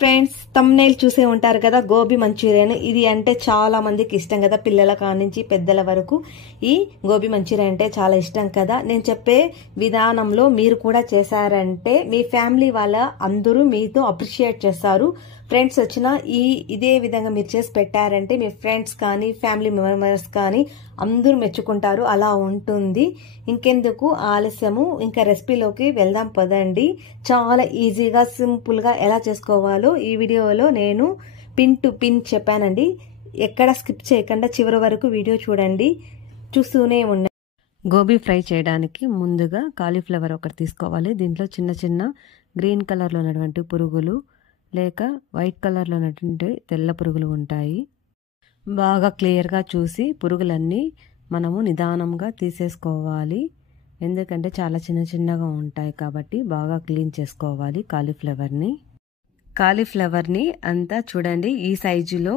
Friends, thumbnail చూసే ఉంటారు కదా, గోబీ మంచూరియన్. ఇది అంటే చాలా మందికి ఇష్టం కదా, పిల్లల కానించి పెద్దల వరకు ఈ గోబీ మంచూరియన్ అంటే చాలా ఇష్టం కదా. నేను చెప్పే విధానంలో మీరు కూడా చేశారంటే మీ ఫ్యామిలీ వాళ్ళ అందరూ మీతో అప్రిషియేట్ చేస్తారు. ఫ్రెండ్స్ వచ్చిన ఇదే విధంగా మీరు చేసి పెట్టారంటే మీ ఫ్రెండ్స్ కానీ ఫ్యామిలీ మెంబర్స్ కానీ అందరూ మెచ్చుకుంటారు. అలా ఉంటుంది. ఇంకెందుకు ఆలస్యము, ఇంకా రెసిపీలోకి వెళ్దాం పదండి. చాలా ఈజీగా సింపుల్గా ఎలా చేసుకోవాలో ఈ వీడియోలో నేను పిన్ టు పిన్ చెప్పానండి. ఎక్కడ స్కిప్ చేయకుండా చివరి వరకు వీడియో చూడండి, చూస్తూనే ఉండండి. గోబీ ఫ్రై చేయడానికి ముందుగా కాలీఫ్లవర్ ఒకటి తీసుకోవాలి. దీంట్లో చిన్న చిన్న గ్రీన్ కలర్లో ఉన్నటువంటి పురుగులు లేక వైట్ కలర్లో ఉన్నటువంటి తెల్ల పురుగులు ఉంటాయి. బాగా క్లియర్గా చూసి పురుగులన్నీ మనము నిదానంగా తీసేసుకోవాలి. ఎందుకంటే చాలా చిన్న చిన్నగా ఉంటాయి కాబట్టి బాగా క్లీన్ చేసుకోవాలి కాలీఫ్లవర్ని అంతా చూడండి. ఈ సైజులో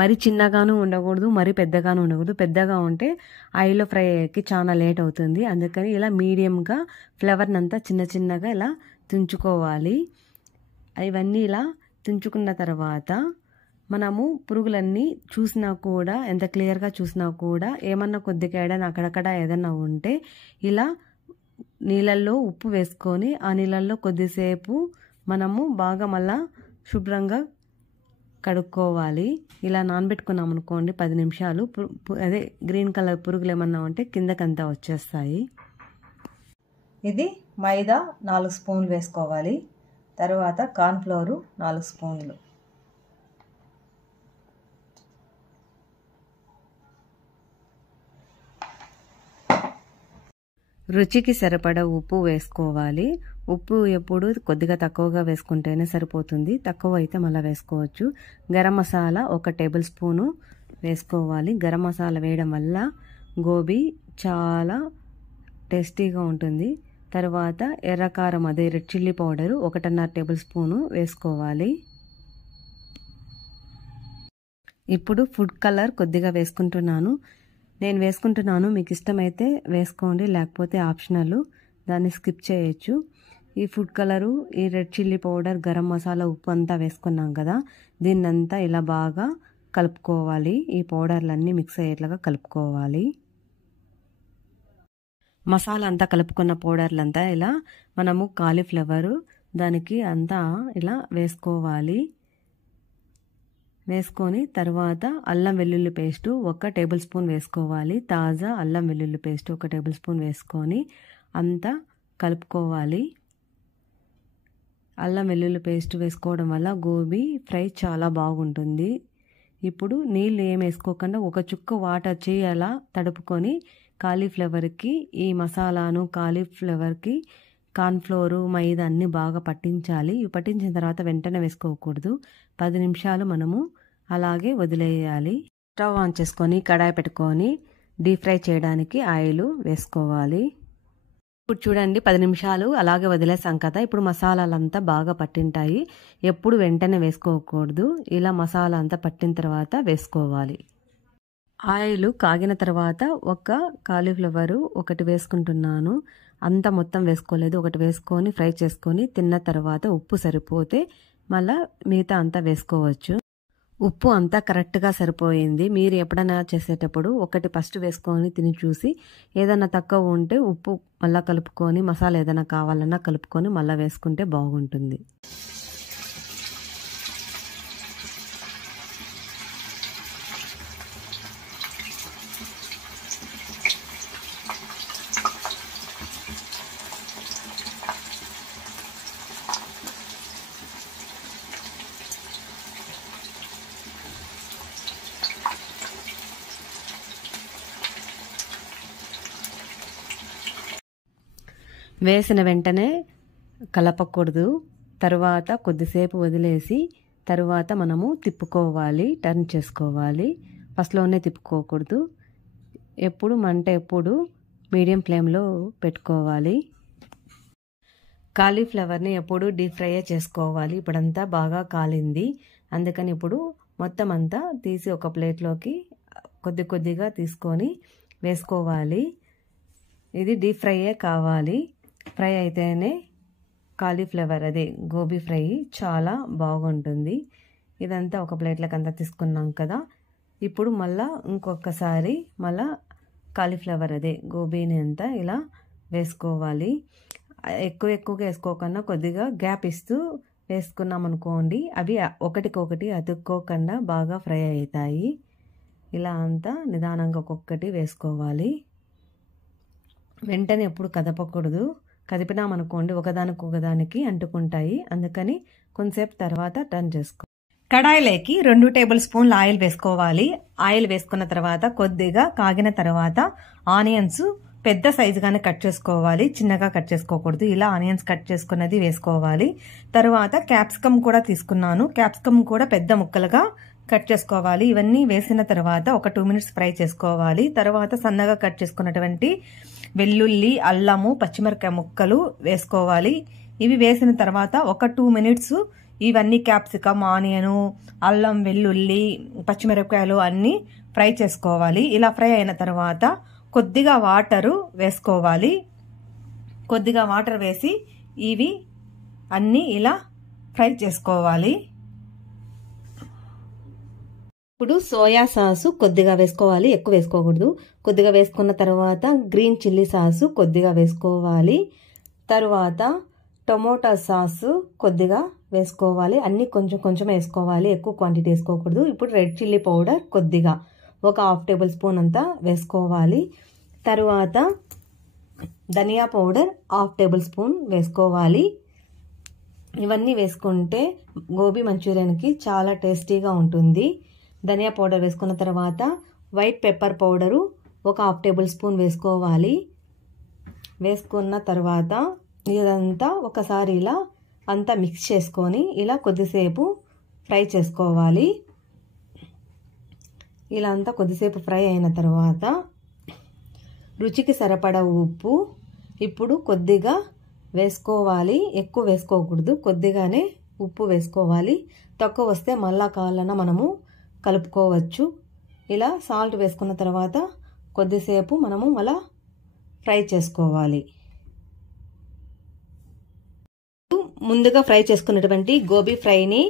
మరి చిన్నగాను ఉండకూడదు, మరి పెద్దగాను ఉండకూడదు. పెద్దగా ఉంటే ఆయిల్లో ఫ్రై అయ్యేకి చాలా లేట్ అవుతుంది. అందుకని ఇలా మీడియంగా ఫ్లవర్ని అంతా చిన్న చిన్నగా ఇలా తుంచుకోవాలి. ఇవన్నీ ఇలా తుంచుకున్న తర్వాత మనము పురుగులన్నీ చూసినా కూడా, ఎంత క్లియర్గా చూసినా కూడా ఏమన్నా కొద్దిగా ఏదైనా అక్కడక్కడ ఏదన్నా ఉంటే ఇలా నీళ్ళల్లో ఉప్పు వేసుకొని ఆ నీళ్ళల్లో కొద్దిసేపు మనము బాగా మళ్ళా శుభ్రంగా కడుక్కోవాలి. ఇలా నానబెట్టుకున్నాం అనుకోండి 10 నిమిషాలు, అదే గ్రీన్ కలర్ పురుగులు ఏమన్నా ఉంటే కిందకంతా వచ్చేస్తాయి. ఇది మైదా 4 స్పూన్లు వేసుకోవాలి. తర్వాత కార్న్ఫ్లోరు 4 స్పూన్లు, రుచికి సరిపడా ఉప్పు వేసుకోవాలి. ఉప్పు ఎప్పుడు కొద్దిగా తక్కువగా వేసుకుంటేనే సరిపోతుంది, తక్కువ అయితే మళ్ళీ వేసుకోవచ్చు. గరం మసాలా 1 టేబుల్ స్పూను వేసుకోవాలి. గరం మసాలా వేయడం వల్ల గోబీ చాలా టేస్టీగా ఉంటుంది. తర్వాత ఎర్రకారం, అదే red chilli powder 1.5 table spoon వేసుకోవాలి. ఇప్పుడు ఫుడ్ కలర్ కొద్దిగా వేసుకుంటున్నాను. నేను వేసుకుంటున్నాను, మీకు ఇష్టమైతే వేసుకోండి, లేకపోతే ఆప్షనల్, దాన్ని స్కిప్ చేయొచ్చు. ఈ ఫుడ్ కలరు, ఈ red chilli powder, garam masala, ఉప్పు అంతా వేసుకున్నాం కదా, దీన్నంతా ఇలా బాగా కలుపుకోవాలి. ఈ పౌడర్లన్నీ మిక్స్ అయ్యేట్లాగా కలుపుకోవాలి. మసాలా అంతా కలుపుకున్న పౌడర్లంతా ఇలా మనము కాలీఫ్లవరు దానికి అంతా ఇలా వేసుకోవాలి. వేసుకొని తర్వాత అల్లం వెల్లుల్లి పేస్టు 1 టేబుల్ స్పూన్ వేసుకోవాలి. తాజా అల్లం వెల్లుల్లి పేస్ట్ 1 టేబుల్ స్పూన్ వేసుకొని అంతా కలుపుకోవాలి. అల్లం వెల్లుల్లి పేస్ట్ వేసుకోవడం వల్ల గోబీ ఫ్రై చాలా బాగుంటుంది. ఇప్పుడు నీళ్ళు ఏం వేసుకోకుండా 1 చుక్క వాటర్ చేయి అలా తడుపుకొని కాలీఫ్లవర్కి ఈ మసాలాను, కాలీఫ్లవర్కి కార్న్ఫ్లోరు, మైదా అన్నీ బాగా పట్టించాలి. ఇవి పట్టించిన తర్వాత వెంటనే వేసుకోకూడదు. 10 నిమిషాలు మనము అలాగే వదిలేయాలి. స్టవ్ ఆన్ చేసుకొని కడాయి పెట్టుకొని డీప్ ఫ్రై చేయడానికి ఆయిల్ వేసుకోవాలి. ఇప్పుడు చూడండి 10 నిమిషాలు అలాగే వదిలేసాం కదా. ఇప్పుడు మసాలాలంతా బాగా పట్టింటాయి. ఎప్పుడు వెంటనే వేసుకోకూడదు. ఇలా మసాలా అంతా పట్టిన తర్వాత వేసుకోవాలి. ఆయిల్ కాగిన తర్వాత 1 కాలీఫ్లవరు 1 వేసుకుంటున్నాను. అంతా మొత్తం వేసుకోలేదు, 1 వేసుకొని ఫ్రై చేసుకొని తిన్న తర్వాత ఉప్పు సరిపోతే మళ్ళా మిగతా అంతా వేసుకోవచ్చు. ఉప్పు అంతా కరెక్ట్గా సరిపోయింది. మీరు ఎప్పుడైనా చేసేటప్పుడు 1 ఫస్ట్ వేసుకొని తిని చూసి ఏదైనా తక్కువ ఉంటే ఉప్పు మళ్ళీ కలుపుకొని, మసాలా ఏదైనా కావాలన్నా కలుపుకొని మళ్ళీ వేసుకుంటే బాగుంటుంది. వేసిన వెంటనే కలపకూడదు. తర్వాత కొద్దిసేపు వదిలేసి తర్వాత మనము తిప్పుకోవాలి, టర్న్ చేసుకోవాలి. ఫస్ట్లోనే తిప్పుకోకూడదు. ఎప్పుడు మీడియం ఫ్లేమ్లో పెట్టుకోవాలి. కాలీఫ్లవర్ని ఎప్పుడు డీప్ ఫ్రై చేసుకోవాలి. ఇప్పుడంతా బాగా కాలింది, అందుకని ఇప్పుడు మొత్తం అంతా తీసి ఒక ప్లేట్లోకి కొద్దిగా తీసుకొని వేసుకోవాలి. ఇది డీప్ ఫ్రైయే కావాలి. ఫ్రై అయితేనే కాలీఫ్లవర్ అదే గోబీ ఫ్రై చాలా బాగుంటుంది. ఇదంతా ఒక ప్లేట్లోకి అంతా తీసుకున్నాం కదా. ఇప్పుడు మళ్ళా ఇంకొకసారి మళ్ళా కాలీఫ్లవర్ అదే గోబీని అంతా ఇలా వేసుకోవాలి. ఎక్కువగా వేసుకోకుండా కొద్దిగా గ్యాప్ ఇస్తూ వేసుకున్నాం అనుకోండి, అవి ఒకటికొకటి అతుక్కోకుండా బాగా ఫ్రై అవుతాయి. ఇలా అంతా నిదానంగా ఒక్కొక్కటి వేసుకోవాలి. వెంటనే ఎప్పుడు కదపకూడదు. కదిపినామనుకోండి ఒకదానికి అంటుకుంటాయి. అందుకని కొంచెంసేపు తర్వాత టర్న్ చేసుకో. కడాయిలోకి 2 టేబుల్ స్పూన్ల ఆయిల్ వేసుకోవాలి. ఆయిల్ వేసుకున్న తర్వాత కొద్దిగా కాగిన తర్వాత ఆనియన్స్ పెద్ద సైజుగానే కట్ చేసుకోవాలి, చిన్నగా కట్ చేసుకోకూడదు. ఇలా ఆనియన్స్ కట్ చేసుకున్నది వేసుకోవాలి. తర్వాత క్యాప్సికమ్ కూడా తీసుకున్నాను, క్యాప్సికమ్ కూడా పెద్ద ముక్కలుగా కట్ చేసుకోవాలి. ఇవన్నీ వేసిన తర్వాత ఒక 2 మినిట్స్ ఫ్రై చేసుకోవాలి. తర్వాత సన్నగా కట్ చేసుకున్నటువంటి వెల్లుల్లి, అల్లము, పచ్చిమిరపకాయ ముక్కలు వేసుకోవాలి. ఇవి వేసిన తర్వాత ఒక 2 మినిట్స్ ఇవన్నీ క్యాప్సికమ్, ఆనియను, అల్లం, వెల్లుల్లి, పచ్చిమిరపకాయలు అన్నీ ఫ్రై చేసుకోవాలి. ఇలా ఫ్రై అయిన తర్వాత కొద్దిగా వాటరు వేసుకోవాలి. కొద్దిగా వాటర్ వేసి ఇవి అన్నీ ఇలా ఫ్రై చేసుకోవాలి. ఇప్పుడు సోయా సాసు కొద్దిగా వేసుకోవాలి, ఎక్కువ వేసుకోకూడదు. కొద్దిగా వేసుకున్న తర్వాత గ్రీన్ చిల్లీ సాసు కొద్దిగా వేసుకోవాలి. తర్వాత టొమాటో సాసు కొద్దిగా వేసుకోవాలి. అన్నీ కొంచెం కొంచెం వేసుకోవాలి, ఎక్కువ క్వాంటిటీ వేసుకోకూడదు. ఇప్పుడు రెడ్ చిల్లీ పౌడర్ కొద్దిగా ఒక 1/2 టేబుల్ స్పూన్ అంతా వేసుకోవాలి. తర్వాత ధనియా పౌడర్ 1/2 టేబుల్ స్పూన్ వేసుకోవాలి. ఇవన్నీ వేసుకుంటే గోబీ మంచూరియన్కి చాలా టేస్టీగా ఉంటుంది. ధనియా పౌడర్ వేసుకున్న తర్వాత వైట్ పెప్పర్ పౌడరు ఒక 1/2 టేబుల్ స్పూన్ వేసుకోవాలి. వేసుకున్న తర్వాత ఇదంతా ఒకసారి ఇలా అంతా మిక్స్ చేసుకొని ఇలా కొద్దిసేపు ఫ్రై చేసుకోవాలి. ఇలా అంతా కొద్దిసేపు ఫ్రై అయిన తర్వాత రుచికి సరిపడా ఉప్పు ఇప్పుడు కొద్దిగా వేసుకోవాలి, ఎక్కువ వేసుకోకూడదు. కొద్దిగానే ఉప్పు వేసుకోవాలి. తక్కువ వస్తే మళ్ళా కావాలన్నా మనము కలుపుకోవచ్చు. ఇలా సాల్ట్ వేసుకున్న తర్వాత కొద్దిసేపు మనము మళ్ళా ఫ్రై చేసుకోవాలి. ముందుగా ఫ్రై చేసుకున్నటువంటి గోబీ ఫ్రైని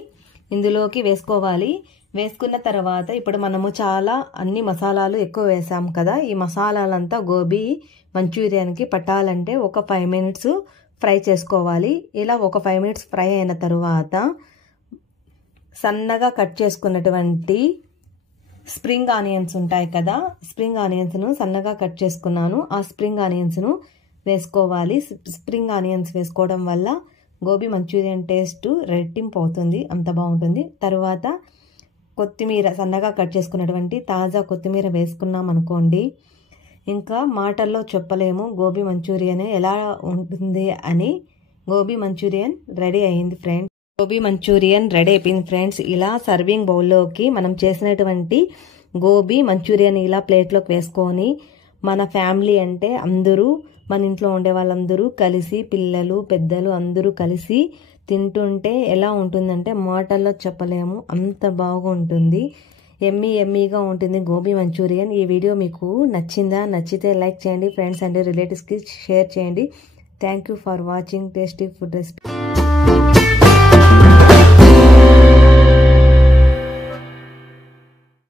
ఇందులోకి వేసుకోవాలి. వేసుకున్న తర్వాత ఇప్పుడు మనము చాలా అన్ని మసాలాలు ఎక్కువ వేసాం కదా, ఈ మసాలాలంతా గోబీ మంచూరియన్కి పట్టాలంటే ఒక 5 మినిట్స్ ఫ్రై చేసుకోవాలి. ఇలా ఒక 5 మినిట్స్ ఫ్రై అయిన తర్వాత సన్నగా కట్ చేసుకున్నటువంటి స్ప్రింగ్ ఆనియన్స్ ఉంటాయి కదా, స్ప్రింగ్ ఆనియన్స్ను సన్నగా కట్ చేసుకున్నాను. ఆ స్ప్రింగ్ ఆనియన్స్ను వేసుకోవాలి. స్ప్రింగ్ ఆనియన్స్ వేసుకోవడం వల్ల గోబీ మంచూరియన్ టేస్ట్ రెట్టింపు అవుతుంది, అంత బాగుంటుంది. తర్వాత కొత్తిమీర సన్నగా కట్ చేసుకున్నటువంటి తాజా కొత్తిమీర వేసుకున్నాం అనుకోండి, ఇంకా మాటల్లో చెప్పలేము గోబీ మంచూరియన్ ఎలా ఉంటుంది అని. గోబీ మంచూరియన్ రెడీ అయింది ఫ్రెండ్స్. గోబీ మంచూరియన్ రెడీ అయిపోయింది ఫ్రెండ్స్. ఇలా సర్వింగ్ బౌల్లోకి మనం చేసినటువంటి గోబీ మంచూరియన్ ఇలా ప్లేట్లోకి వేసుకొని మన ఫ్యామిలీ అంటే అందరూ, మన ఇంట్లో ఉండే వాళ్ళందరూ కలిసి, పిల్లలు పెద్దలు అందరూ కలిసి తింటుంటే ఎలా ఉంటుందంటే మాటల్లో చెప్పలేము, అంత బాగుంటుంది. ఎమ్మీగా ఉంటుంది గోబీ మంచూరియన్. ఈ వీడియో మీకు నచ్చిందా? నచ్చితే లైక్ చేయండి, ఫ్రెండ్స్ అండ్ రిలేటివ్స్కి షేర్ చేయండి. Thank you for watching tasty food recipe.